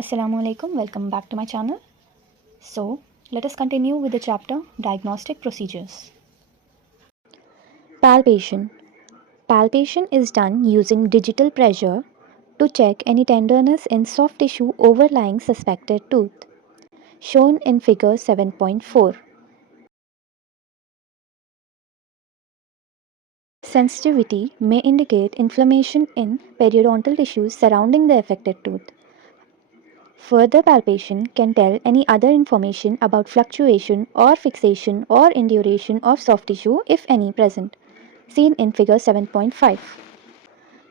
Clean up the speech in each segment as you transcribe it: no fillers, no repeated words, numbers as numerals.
Assalamu alaikum, welcome back to my channel. So, let us continue with the chapter Diagnostic Procedures. Palpation. Palpation is done using digital pressure to check any tenderness in soft tissue overlying suspected tooth, shown in figure 7.4. Sensitivity may indicate inflammation in periodontal tissues surrounding the affected tooth. Further palpation can tell any other information about fluctuation or fixation or induration of soft tissue, if any present, seen in figure 7.5.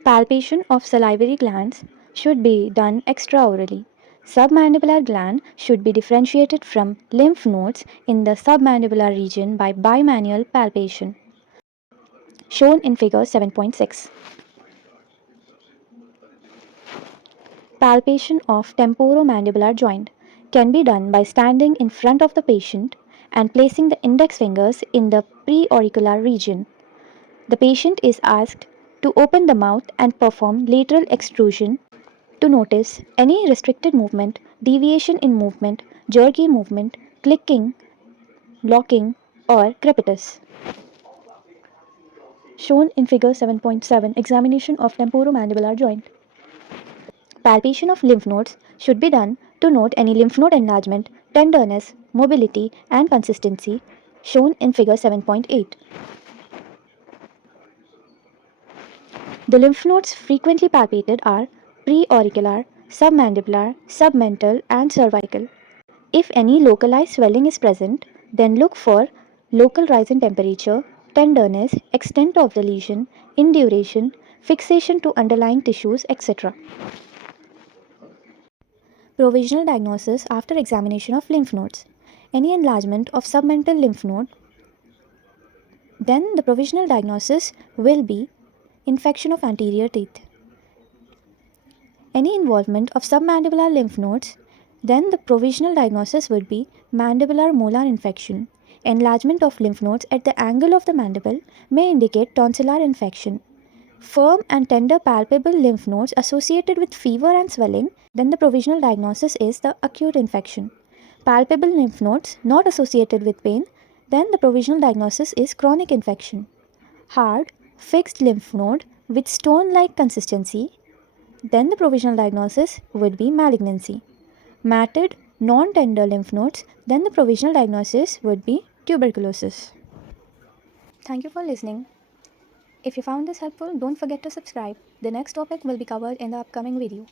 Palpation of salivary glands should be done extraorally. Submandibular gland should be differentiated from lymph nodes in the submandibular region by bimanual palpation, shown in figure 7.6. Palpation of temporomandibular joint can be done by standing in front of the patient and placing the index fingers in the preauricular region. The patient is asked to open the mouth and perform lateral extrusion to notice any restricted movement, deviation in movement, jerky movement, clicking, locking, or crepitus. Shown in figure 7.7, examination of temporomandibular joint. Palpation of lymph nodes should be done to note any lymph node enlargement, tenderness, mobility, and consistency, shown in figure 7.8. The lymph nodes frequently palpated are preauricular, submandibular, submental, and cervical. If any localized swelling is present, then look for local rise in temperature, tenderness, extent of the lesion, induration, fixation to underlying tissues, etc. Provisional diagnosis after examination of lymph nodes. Any enlargement of submental lymph node, then the provisional diagnosis will be infection of anterior teeth. Any involvement of submandibular lymph nodes, then the provisional diagnosis would be mandibular molar infection. Enlargement of lymph nodes at the angle of the mandible may indicate tonsillar infection. Firm and tender palpable lymph nodes associated with fever and swelling, then the provisional diagnosis is the acute infection. Palpable lymph nodes not associated with pain, then the provisional diagnosis is chronic infection. Hard, fixed lymph node with stone-like consistency, then the provisional diagnosis would be malignancy. Matted, non-tender lymph nodes, then the provisional diagnosis would be tuberculosis. Thank you for listening. If you found this helpful, don't forget to subscribe. The next topic will be covered in the upcoming video.